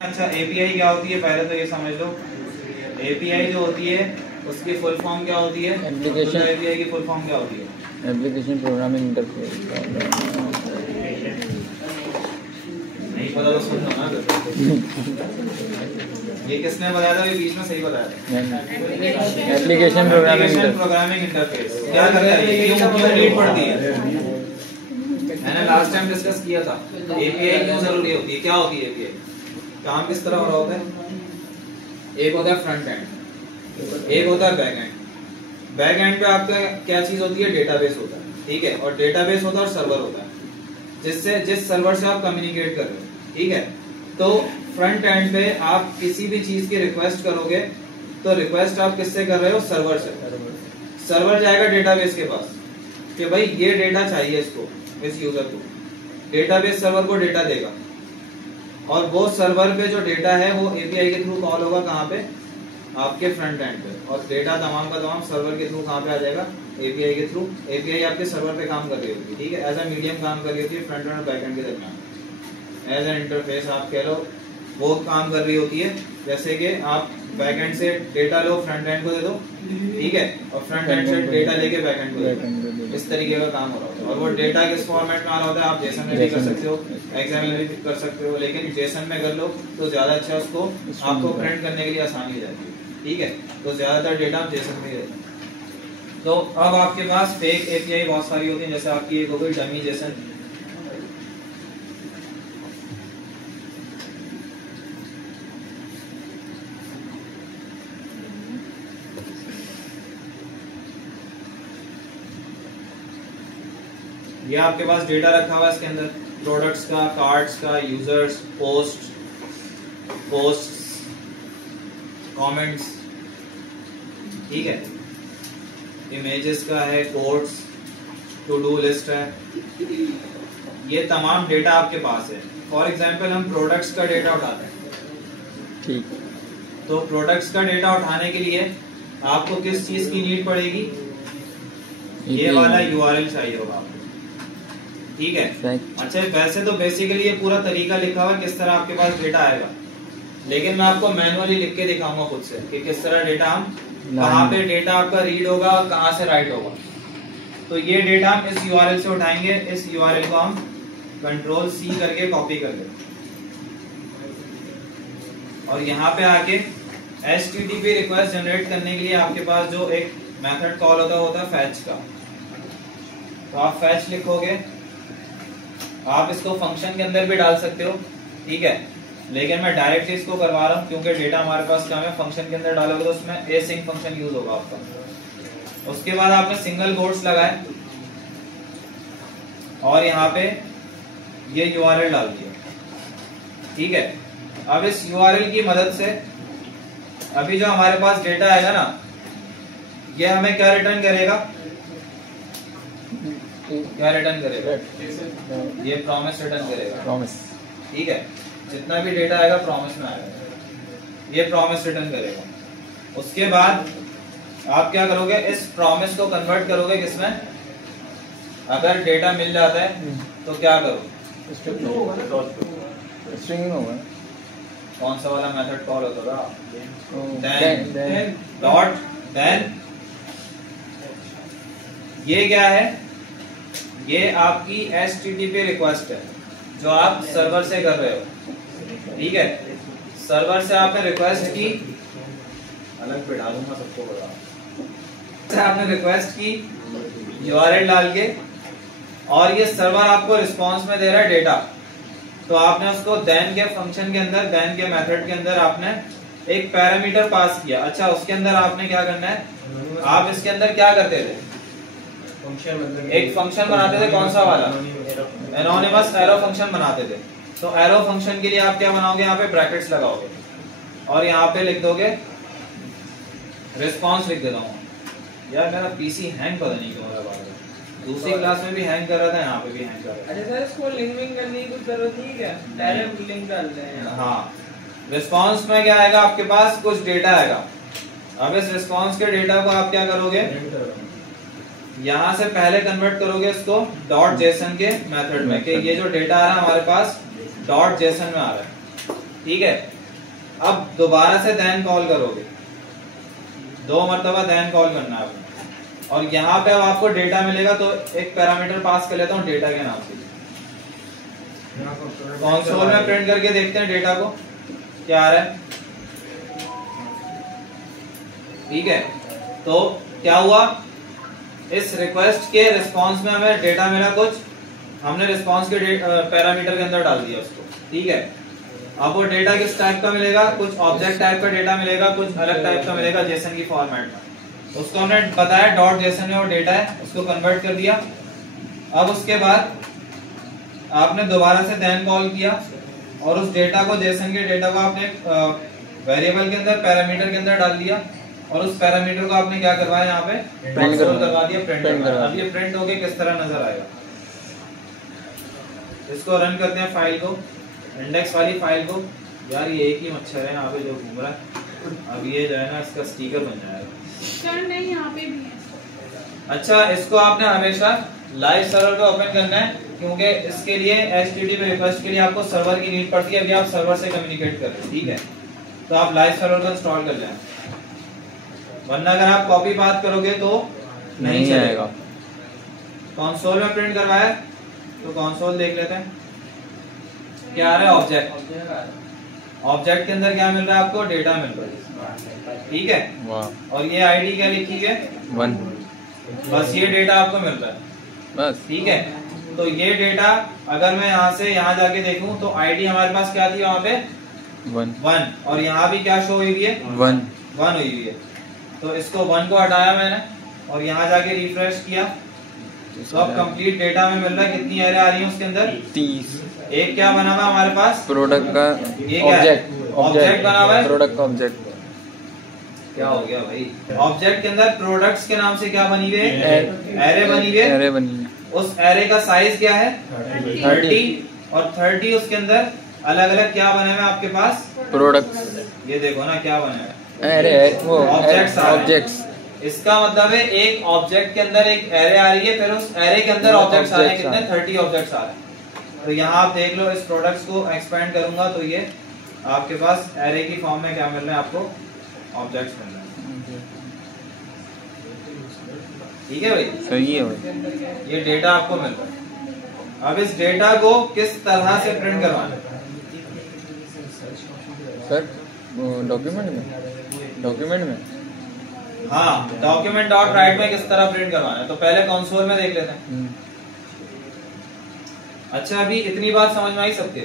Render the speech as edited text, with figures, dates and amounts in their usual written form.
अच्छा, एपीआई क्या होती है पहले तो ये समझ लो। एपीआई जो होती है उसकी फुल फॉर्म क्या होती है? एप्लीकेशन। एपीआई की फुल फॉर्म क्या होती है? Application programming interface. नहीं पता तो सुन लो ना। ये किसने बताया था? ये बीच में सही बताया था। एप्लीकेशन प्रोग्रामिंग इंटरफेस क्या करता है? ये क्यों नीड पड़ती है? मैंने लास्ट टाइम डिस्कस किया था। एपीआई क्यों जरूरी होती है? क्या होती है एपीआई? काम किस तरह हो रहा होता है? एक होता है फ्रंट एंड, एक होता है बैक एंड। बैक एंड पे आपका क्या चीज होती है? डेटाबेस होता है, ठीक है। और डेटाबेस होता है और सर्वर होता है, जिस सर्वर से आप कम्युनिकेट कर रहे हो, ठीक है। तो फ्रंट एंड पे आप किसी भी चीज की रिक्वेस्ट करोगे तो रिक्वेस्ट आप किससे कर रहे हो? सर्वर से। सर्वर जाएगा डेटाबेस के पास कि भाई ये डेटा चाहिए इसको, इस यूजर को। डेटाबेस सर्वर को डेटा देगा और वो सर्वर पे जो डेटा है वो एपीआई के थ्रू कॉल होगा। कहाँ पे? आपके फ्रंट एंड पे। और डेटा तमाम का तमाम सर्वर के थ्रू कहाँ पे आ जाएगा? एपीआई के थ्रू। एपीआई आपके सर्वर पे काम कर रही होगी, ठीक है। एज ए मीडियम काम कर रही होती है फ्रंट एंड और बैक एंड के दरमियान। एज एन इंटरफेस आप कह लो, वो काम कर रही होती है। जैसे कि आप बैक एंड से डेटा लो, फ्रंट एंड को दे दो, ठीक है। और फ्रंट एंड से डेटा लेके बैक एंड को दे दो। इस तरीके का काम हो रहा होता है। और वो डेटा किस फॉर्मेट में आ रहा होता है? आप जेसन में भी कर सकते हो, एक्सएमएल में भी कर सकते हो, लेकिन जेसन में कर लो तो ज्यादा अच्छा, उसको आपको प्रिंट करने के लिए आसानी हो जाती है, ठीक है। तो ज्यादातर डेटा आप जेसन में ही रहते हैं। तो अब आपके पास फेक एपीआई बहुत सारी होती है। जैसे आपकी एक हो गई डमी जेसन। ये आपके पास डेटा रखा हुआ है इसके अंदर, प्रोडक्ट्स का, कार्ड्स का, यूजर्स, पोस्ट्स, कमेंट्स, ठीक है। इमेजेस का है, कोड्स, टू डू लिस्ट है। ये तमाम डेटा आपके पास है। फॉर एग्जांपल हम प्रोडक्ट्स का डेटा उठाते हैं, ठीक। तो प्रोडक्ट्स का डेटा उठाने के लिए आपको किस चीज की नीड पड़ेगी? ये वाला यूआरएल चाहिए होगा आपको, ठीक है। अच्छा, वैसे तो बेसिकली ये पूरा तरीका लिखा हुआ है किस तरह आपके पास डेटा आएगा, लेकिन मैं आपको मैनुअली लिख के दिखाऊंगा खुद से कि किस तरह डेटा हम, कहाँ पे डेटा आपका रीड होगा और कहाँ से राइट होगा। तो ये डेटा हम इस यूआरएल से उठाएंगे। इस यूआरएल को हम कंट्रोल सी करके कॉपी कर लेंगे और यहाँ पे आके एचटीटीपी रिक्वेस्ट जनरेट करने के लिए आपके पास जो एक मेथड कॉल होता है फैच का। तो आप फैच लिखोगे, आप इसको फंक्शन के अंदर भी डाल सकते हो, ठीक है। लेकिन मैं डायरेक्टली इसको करवा रहा हूँ क्योंकि डेटा हमारे पास कम है। फंक्शन के अंदर डालोगे तो उसमें एसिंक फंक्शन यूज होगा आपका। उसके बाद आपने सिंगल कोट्स लगाए और यहाँ पे ये यूआरएल डाल दिया, ठीक है। अब इस यूआरएल की मदद से अभी जो हमारे पास डेटा आएगा ना, ये हमें क्या रिटर्न करेगा? क्या रिटर्न करेगा? ये प्रॉमिस रिटर्न करेगा, प्रॉमिस, ठीक है। जितना भी डेटा आएगा प्रॉमिस में आएगा, ये प्रॉमिस रिटर्न करेगा। उसके बाद आप क्या करोगे? इस प्रॉमिस को कन्वर्ट करोगे किसमें? अगर डेटा मिल जाता है तो क्या करो? स्ट्रिंग होगा। कौन सा वाला मेथड कॉल होता था? Then dot then. ये क्या है? ये आपकी एचटीटीपी रिक्वेस्ट है जो आप सर्वर से कर रहे हो, ठीक है। सर्वर से आपने रिक्वेस्ट की, अलग पे डालूंगा सबको बता। आपने रिक्वेस्ट की यूआरएल डाल के, और ये सर्वर आपको रिस्पांस में दे रहा है डेटा। तो आपने उसको देन के फंक्शन के अंदर, देन के मेथड के अंदर आपने एक पैरामीटर पास किया। अच्छा, उसके अंदर आपने क्या करना है? आप इसके अंदर क्या करते थे? एक फंक्शन बनाते थे। कौन सा वाला? एनोनिमस एरो फंक्शन बनाते थे। तो एरो फंक्शन के लिए आप क्या बनाओगे? यहाँ पे ब्रैकेट्स लगाओगे और यहाँ पे लिख दोगे रिस्पांस। लिख देता हूँ यार, मेरा पीसी हैंग पता नहीं क्यों हो रहा है। दूसरी क्लास में भी हैंग कर रहा था, यहाँ पे भी हैंग कर रहा है। अच्छा सर, इसको लिंकिंग करने की कुछ जरूरत नहीं है क्या? डायरेक्ट लिंक डाल रहे हैं। हाँ, रिस्पांस में क्या आएगा? आपके पास कुछ डेटा आएगा। अब इस रिस्पांस के डेटा को आप क्या करोगे? यहाँ से पहले कन्वर्ट करोगे इसको डॉट जेसन के मेथड में कि ये जो डेटा आ रहा है हमारे पास डॉट जेसन में आ रहा है, ठीक है। अब दोबारा से then कॉल करोगे, 2 मरतबा then कॉल करना है आपको। और यहाँ पे अब आपको डेटा मिलेगा, तो एक पैरामीटर पास कर लेता हूँ डेटा के नाम से। कंसोल में प्रिंट करके देखते हैं डेटा को क्या आ रहा है। ठीक है, तो क्या हुआ, इस रिक्वेस्ट के रिस्पांस में हमें डेटा मिला कुछ, हमने रिस्पांस के पैरामीटर के अंदर डाल दिया उसको। ठीक है, अब वो डेटा किस टाइप का मिलेगा, कुछ ऑब्जेक्ट टाइप का डेटा मिलेगा, कुछ अलग टाइप का मिलेगा जेसन की फॉर्मेट में। उसको हमने बताया डॉट जेसन में वो डेटा है, उसको कन्वर्ट कर दिया। अब उसके बाद आपने दोबारा से then कॉल किया और उस डेटा को, जेसन के डेटा को आपने वेरिएबल के अंदर, पैरामीटर के अंदर डाल दिया और उस पैरामीटर को आपने क्या करवाया, यहाँ पे प्रिंट करवा दिया, प्रिंट करवा। अब ये प्रिंट होके किस तरह नजर आएगा, इसको रन करते हैं फाइल को, इंडेक्स वाली फाइल को। यार ये एक ही मच्छर है यहाँ पे जो घूम रहा है, अब ये जो है ना इसका स्टिकर बन जाएगा। सर नहीं, यहाँ पे भी है। अच्छा, इसको आपने हमेशा लाइव सर्वर पे ओपन करना है, क्योंकि इसके लिए HTTP रिक्वेस्ट के लिए आपको सर्वर की नीड पड़ती है। अभी आप सर्वर से कम्युनिकेट कर रहे हैं, ठीक है, तो आप लाइव सर्वर को इंस्टॉल कर लें, वरना अगर आप कॉपी पाथ करोगे तो नहीं चलेगा। कंसोल में प्रिंट करवाया, तो कंसोल देख लेते हैं क्या आ रहा है, ऑब्जेक्ट। ऑब्जेक्ट के अंदर क्या मिल रहा है आपको, डेटा मिल रहा है। ठीक है, और ये आईडी क्या लिखी है, 1, बस ये डेटा आपको मिल रहा है बस। ठीक है, तो ये डेटा अगर मैं यहाँ से यहाँ जाके देखूं तो आईडी हमारे पास क्या थी वहाँ पे 1, और यहाँ भी क्या शो हुई है 1 हुई है। तो इसको 1 को हटाया मैंने और यहाँ जाके रिफ्रेश किया, तो अब कंप्लीट डेटा में मिल रहा है। कितनी एरे आ रही है उसके अंदर, 30। एक क्या बना हुआ हमारे पास, प्रोडक्ट का ये क्या है? ऑब्जेक्ट बना हुआ है, प्रोडक्ट का ऑब्जेक्ट। क्या हो गया भाई, ऑब्जेक्ट के अंदर प्रोडक्ट्स के नाम से क्या बनी हुई है, एरे बनी हुई है। एरे बनी है। उस एरे का साइज क्या है 30, और 30 उसके अंदर अलग अलग क्या बने हुए आपके पास, प्रोडक्ट्स। ये देखो ना क्या बने हुए, एरे वो ऑब्जेक्ट्स। इसका मतलब है एक ऑब्जेक्ट के अंदर एक एरे आ रही है, फिर उस एरे के अंदर ऑब्जेक्ट्स आ रहे हैं, कितने 30 ऑब्जेक्ट्स आ रहे हैं। तो यहाँ आप देख लो, इस प्रोडक्ट्स को एक्सपेंड करूंगा तो ये आपके पास एरे की फॉर्म में क्या मिल रहा है आपको, ऑब्जेक्ट्स मिल रहे हैं। ठीक है भाई, सही है भाई। ये डेटा आपको मिल रहा है। अब इस डेटा को किस तरह से प्रिंट करवाना है सर, डॉक्यूमेंट में हाँ, डॉक्यूमेंट डॉट राइट में किस तरह प्रिंट करवाना है, तो पहले कंसोल में देख लेते हैं। अच्छा, अभी इतनी बात समझ में आई सबके।